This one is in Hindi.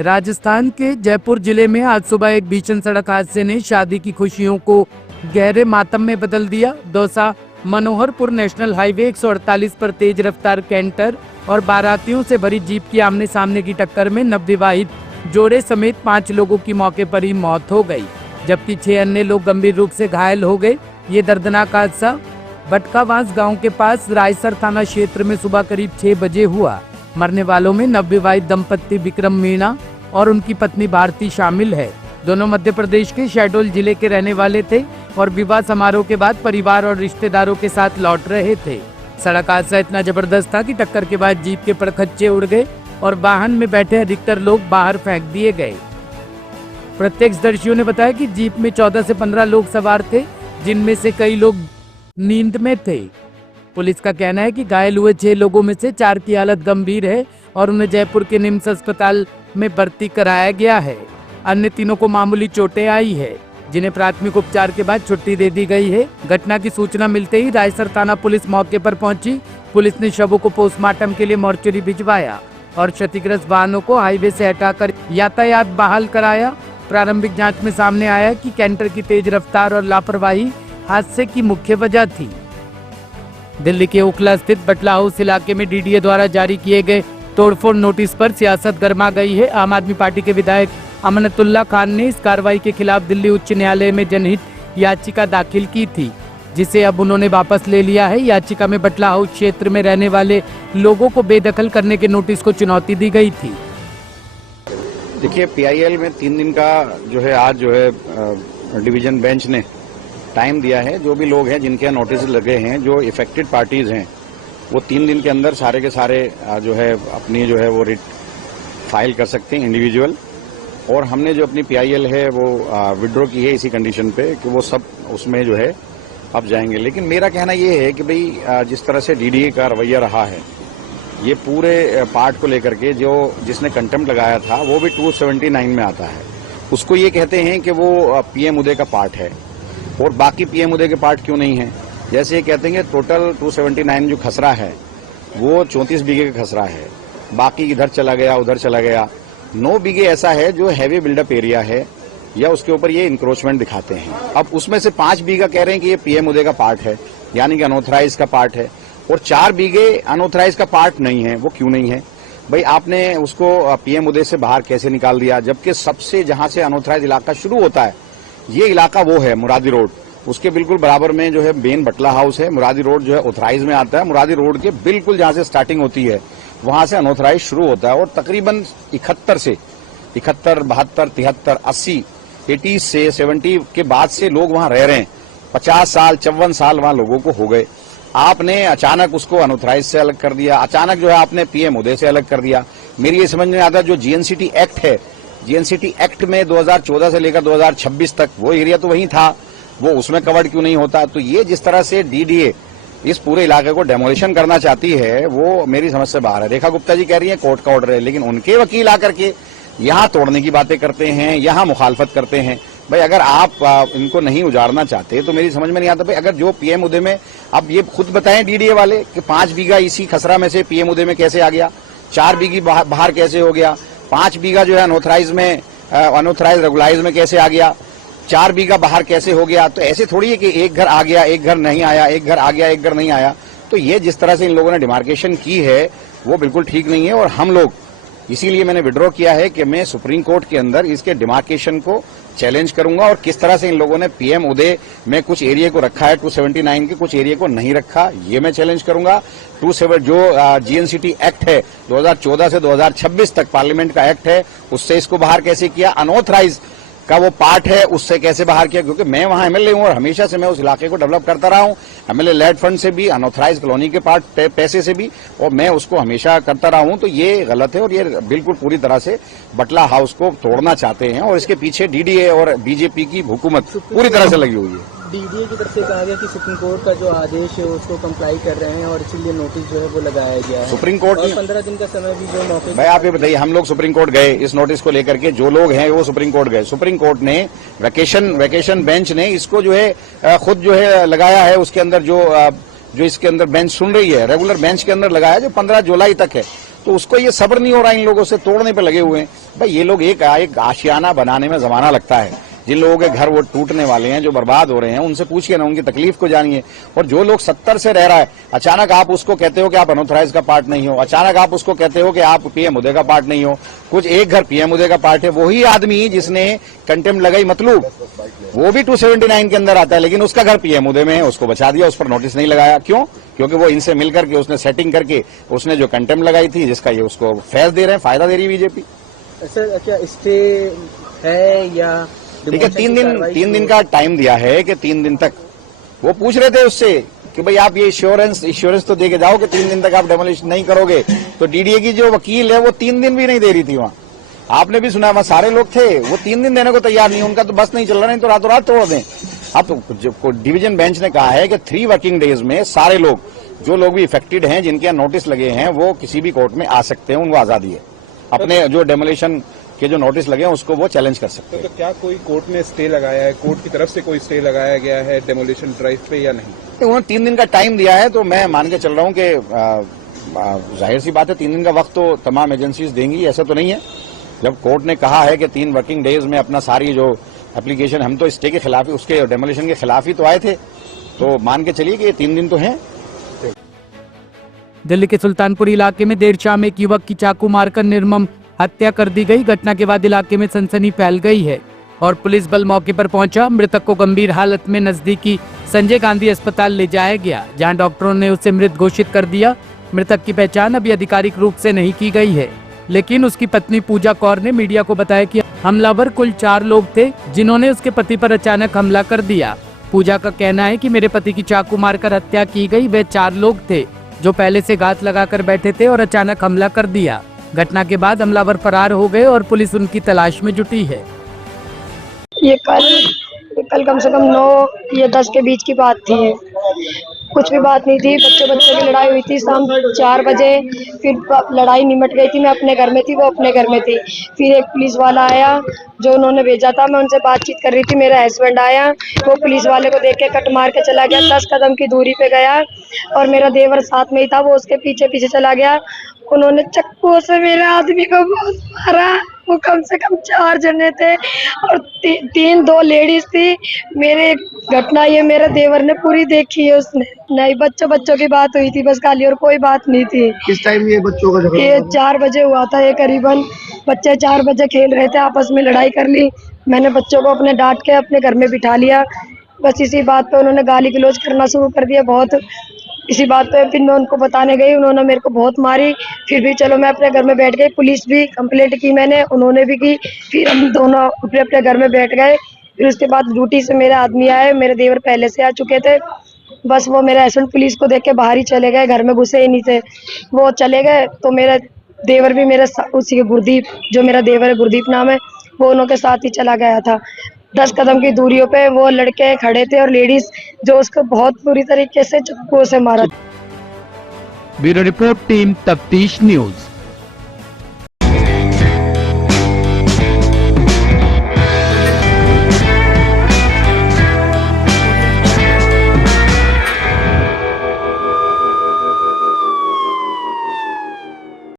राजस्थान के जयपुर जिले में आज सुबह एक भीषण सड़क हादसे ने शादी की खुशियों को गहरे मातम में बदल दिया। दौसा मनोहरपुर नेशनल हाईवे 148 पर तेज रफ्तार कैंटर और बारातियों से भरी जीप की आमने सामने की टक्कर में नवविवाहित जोड़े समेत 5 लोगों की मौके पर ही मौत हो गई, जबकि 6 अन्य लोग गंभीर रूप से घायल हो गए। ये दर्दनाक हादसा बटकावास गांव के पास रायसर थाना क्षेत्र में सुबह करीब 6 बजे हुआ। मरने वालों में नवविवाहित दंपत्ति विक्रम मीणा और उनकी पत्नी भारती शामिल है। दोनों मध्य प्रदेश के शहडोल जिले के रहने वाले थे और विवाह समारोह के बाद परिवार और रिश्तेदारों के साथ लौट रहे थे। सड़क हादसा इतना जबरदस्त था कि टक्कर के बाद जीप के परखच्चे उड़ गए और वाहन में बैठे अधिकतर लोग बाहर फेंक दिए गए। प्रत्यक्षदर्शियों ने बताया कि जीप में 14 से 15 लोग सवार थे, जिनमें से कई लोग नींद में थे। पुलिस का कहना है कि घायल हुए 6 लोगों में से 4 की हालत गंभीर है और उन्हें जयपुर के निम्स अस्पताल में भर्ती कराया गया है। अन्य तीनों को मामूली चोटें आई है, जिन्हें प्राथमिक उपचार के बाद छुट्टी दे दी गई है। घटना की सूचना मिलते ही रायसर थाना पुलिस मौके पर पहुंची। पुलिस ने शवों को पोस्टमार्टम के लिए मोर्चरी भिजवाया और क्षतिग्रस्त वाहनों को हाईवे से हटाकर यातायात बहाल कराया। प्रारंभिक जांच में सामने आया कि कैंटर की तेज रफ्तार और लापरवाही हादसे की मुख्य वजह थी। दिल्ली के ओखला स्थित बटला हाउस इलाके में डीडीए द्वारा जारी किए गए तोड़फोड़ नोटिस पर सियासत गर्मा गई है। आम आदमी पार्टी के विधायक अमनतुल्ला खान ने इस कार्रवाई के खिलाफ दिल्ली उच्च न्यायालय में जनहित याचिका दाखिल की थी, जिसे अब उन्होंने वापस ले लिया है। याचिका में बटला हाउस क्षेत्र में रहने वाले लोगों को बेदखल करने के नोटिस को चुनौती दी गई थी। देखिए, पीआईएल में 3 दिन का आज डिवीजन बेंच ने टाइम दिया है। जो भी लोग हैं जिनके नोटिस लगे हैं, जो इफेक्टेड पार्टीज हैं, वो 3 दिन के अंदर सारे के सारे अपनी वो रिट फाइल कर सकते हैं इंडिविजुअल। और हमने जो अपनी पीआईएल है वो विड्रॉ की है इसी कंडीशन पे कि वो सब उसमें अब जाएंगे। लेकिन मेरा कहना ये है कि भाई जिस तरह से डीडीए का रवैया रहा है, ये पूरे पार्ट को लेकर के जिसने कंटेम्प्ट लगाया था वो भी 279 में आता है। उसको ये कहते हैं कि वो पीएम उदय का पार्ट है और बाकी पीएम उदय के पार्ट क्यों नहीं है। जैसे ये कहते हैं कि टोटल 279 जो खसरा है वो 34 बीघे का खसरा है, बाकी इधर चला गया उधर चला गया। 9 बीघे ऐसा है जो हैवी बिल्डअप एरिया है या उसके ऊपर ये इंक्रोचमेंट दिखाते हैं। अब उसमें से 5 बीघा कह रहे हैं कि ये पीएम उदय का पार्ट है, यानी कि अनऑथराइज का पार्ट है, और 4 बीघे अनऑथराइज का पार्ट नहीं है। वो क्यों नहीं है भाई? आपने उसको पीएम उदय से बाहर कैसे निकाल दिया? जबकि सबसे जहां से अनऑथराइज इलाका शुरू होता है ये इलाका वो है मुरादी रोड, उसके बिल्कुल बराबर में मेन बटला हाउस है। मुरादी रोड ऑथराइज में आता है। मुरादी रोड के बिल्कुल जहां से स्टार्टिंग होती है वहां से अनऑथराइज शुरू होता है और तकरीबन 71 से 71, 72, 73, 80, 80 से 70 के बाद से लोग वहां रह रहे हैं। 50 साल 54 साल वहां लोगों को हो गए। आपने अचानक उसको अनऑथराइज से अलग कर दिया, अचानक आपने पीएम उदय से अलग कर दिया। मेरी ये समझ में आता जो जीएनसीटी एक्ट है, जीएनसीटी एक्ट में 2014 से लेकर 2026 तक वो एरिया तो वही था, वो उसमें कवर्ड क्यों नहीं होता? तो ये जिस तरह से डीडीए इस पूरे इलाके को डेमोलिशन करना चाहती है वो मेरी समझ से बाहर है। रेखा गुप्ता जी कह रही है कोर्ट का ऑर्डर है, लेकिन उनके वकील आकर के यहाँ तोड़ने की बातें करते हैं, यहाँ मुखालफत करते हैं। भाई अगर आप इनको नहीं उजाड़ना चाहते तो मेरी समझ में नहीं आता। भाई अगर जो पीएम उदय में, अब ये खुद बताएं डीडीए वाले कि 5 बीघा इसी खसरा में से पीएम उदय में कैसे आ गया, 4 बीघी बाहर कैसे हो गया, 5 बीघा अनऑथराइज में अनऑथराइज रेगुलाइज में कैसे आ गया, 4 बीघा बाहर कैसे हो गया। तो ऐसे थोड़ी है कि एक घर आ गया एक घर नहीं आया, एक घर आ गया एक घर नहीं आया। तो ये जिस तरह से इन लोगों ने डिमार्केशन की है वो बिल्कुल ठीक नहीं है और हम लोग इसीलिए मैंने विड्रॉ किया है कि मैं सुप्रीम कोर्ट के अंदर इसके डिमार्केशन को चैलेंज करूंगा और किस तरह से इन लोगों ने पीएम उदय में कुछ एरिया को रखा है 279 के, कुछ एरिया को नहीं रखा, ये मैं चैलेंज करूंगा। 27 जो जीएनसीटी एक्ट है 2014 से 2026 तक पार्लियामेंट का एक्ट है, उससे इसको बाहर कैसे किया, अनऑथराइज का वो पार्ट है उससे कैसे बाहर किया। क्योंकि मैं वहां एमएलए हूं और हमेशा से मैं उस इलाके को डेवलप करता रहा हूं, एमएलए लेड फंड से भी, अनऑथराइज कॉलोनी के पार्ट पैसे से भी, और मैं उसको हमेशा करता रहा हूं। तो ये गलत है और ये बिल्कुल पूरी तरह से बटला हाउस को तोड़ना चाहते हैं और इसके पीछे डीडीए और बीजेपी की हुकूमत पूरी तरह से लगी हुई है। डीडीए की तरफ से कहा गया कि सुप्रीम कोर्ट का जो आदेश है उसको कंप्लाई कर रहे हैं और इसीलिए नोटिस वो लगाया गया है। सुप्रीम कोर्ट और 15 दिन का समय भी जो मौके। भाई आप ये बताइए, हम लोग सुप्रीम कोर्ट गए इस नोटिस को लेकर के, जो लोग हैं वो सुप्रीम कोर्ट गए। सुप्रीम कोर्ट ने वैकेशन बेंच ने इसको खुद लगाया है। उसके अंदर जो इसके अंदर बेंच सुन रही है, रेगुलर बेंच के अंदर लगाया जो 15 जुलाई तक है। तो उसको ये सब्र नहीं हो रहा इन लोगों से, तोड़ने पे लगे हुए हैं। भाई ये लोग एक आशियाना बनाने में जमाना लगता है। जिन लोगों के घर वो टूटने वाले हैं, जो बर्बाद हो रहे हैं, उनसे पूछिए ना, उनकी तकलीफ को जानिए। और जो लोग 70 से रह रहा है, अचानक आप उसको कहते हो कि आप अनऑथराइज का पार्ट नहीं हो, अचानक आप उसको कहते हो कि आप पीएम उदय का पार्ट नहीं हो। कुछ एक घर पीएम उदय का पार्ट है, वही आदमी जिसने कंटेम्प्ट लगाई मतलूब, वो भी 279 के अंदर आता है, लेकिन उसका घर पीएम उदय में है, उसको बचा दिया, उस पर नोटिस नहीं लगाया। क्यों? क्योंकि वो इनसे मिलकर के उसने सेटिंग करके उसने जो कंटेम्प्ट लगाई थी, जिसका ये उसको फैज दे रहे हैं, फायदा दे रही है बीजेपी। सर क्या स्टे है या देखिए, तीन दिन का टाइम दिया है कि 3 दिन तक वो पूछ रहे थे उससे कि भाई आप ये इंश्योरेंस तो दे के जाओ कि 3 दिन तक आप डेमोलिशन नहीं करोगे। तो डीडीए की जो वकील है वो 3 दिन भी नहीं दे रही थी वहां। आपने भी सुना, वहां सारे लोग थे, वो 3 दिन देने को तैयार नहीं, उनका तो बस नहीं चल रहा, नहीं तो रातों रात तोड़ दें। अब तो डिवीजन बेंच ने कहा है कि 3 वर्किंग डेज में सारे लोग, जो लोग भी इफेक्टेड हैं, जिनके नोटिस लगे हैं, वो किसी भी कोर्ट में आ सकते हैं, उनको आजादी है। अपने जो डेमोलिशन के जो नोटिस लगे हैं उसको वो चैलेंज कर सकते हैं। तो क्या कोई कोर्ट ने स्टे लगाया है, कोर्ट की तरफ से कोई स्टे लगाया गया है डेमोलिशन ड्राइव पे या नहीं? उन्होंने 3 दिन का टाइम दिया है, तो मैं मान के चल रहा हूं कि जाहिर सी बात है 3 दिन का वक्त तो तमाम एजेंसीज देंगी, ऐसा तो नहीं है। जब कोर्ट ने कहा है कि 3 वर्किंग डेज में अपना सारी जो एप्लीकेशन, हम तो स्टे के खिलाफ ही, उसके डेमोलिशन के खिलाफ ही तो आए थे, तो मान के चलिए कि ये 3 दिन तो हैं। दिल्ली के सुल्तानपुर इलाके में देर शाम एक युवक की चाकू मारकर निर्मम हत्या कर दी गई। घटना के बाद इलाके में सनसनी फैल गई है और पुलिस बल मौके पर पहुंचा। मृतक को गंभीर हालत में नजदीकी संजय गांधी अस्पताल ले जाया गया, जहां डॉक्टरों ने उसे मृत घोषित कर दिया। मृतक की पहचान अभी आधिकारिक रूप से नहीं की गई है, लेकिन उसकी पत्नी पूजा कौर ने मीडिया को बताया कि हमलावर कुल 4 लोग थे, जिन्होंने उसके पति पर अचानक हमला कर दिया। पूजा का कहना है कि मेरे पति की चाकू मारकर हत्या की गई। वे 4 लोग थे जो पहले से घात लगाकर बैठे थे और अचानक हमला कर दिया। घटना के बाद हमलावर फरार हो गए और पुलिस उनकी तलाश में जुटी है। ये कल कम से कम 9 या 10 के बीच की बात थी। कुछ भी बात नहीं थी, बच्चों की लड़ाई हुई थी शाम 4 बजे। फिर लड़ाई निमट गई थी, मैं अपने घर में थी, वो अपने घर में थी। फिर एक पुलिस वाला आया जो उन्होंने भेजा था, मैं उनसे बातचीत कर रही थी। मेरा हस्बैंड आया, वो पुलिस वाले को देख के कट मार के चला गया। 10 कदम की दूरी पे गया और मेरा देवर साथ में ही था, वो उसके पीछे पीछे चला गया। उन्होंने चक्कू से मेरे आदमी को बहुत मारा। वो कम से कम 4 जने थे और 2 लेडीज थी। मेरे घटना ये मेरे देवर ने पूरी देखी है, उसने नहीं, बच्चों की बात हुई थी बस खाली, और कोई बात नहीं थी। किस टाइम ये बच्चों का झगड़ा? ये 4 बजे हुआ था, ये करीबन बच्चे 4 बजे खेल रहे थे, आपस में लड़ाई कर ली। मैंने बच्चों को अपने डांट के अपने घर में बिठा लिया। बस इसी बात पे उन्होंने गाली गलौज करना शुरू कर दिया बहुत। इसी बात पे फिर मैं उनको बताने गई, उन्होंने मेरे को बहुत मारी। फिर भी चलो मैं अपने घर में बैठ गई, पुलिस भी कंप्लेंट की मैंने, उन्होंने भी की। फिर हम दोनों अपने अपने घर में बैठ गए। फिर उसके बाद ड्यूटी से मेरे आदमी आए, मेरे देवर पहले से आ चुके थे। बस वो मेरे हस्बैंड पुलिस को देख के बाहर ही चले गए, घर में घुसे ही नहीं थे। वो चले गए तो मेरा देवर भी मेरे उसी के गुरदीप, जो मेरा देवर है गुरदीप नाम है, वो उनके साथ ही चला गया था। 10 कदम की दूरियों पे वो लड़के खड़े थे और लेडीज, जो उसको बहुत बुरी तरीके से चाकू से मारा। ब्यूरो रिपोर्ट, टीम तफ्तीश न्यूज।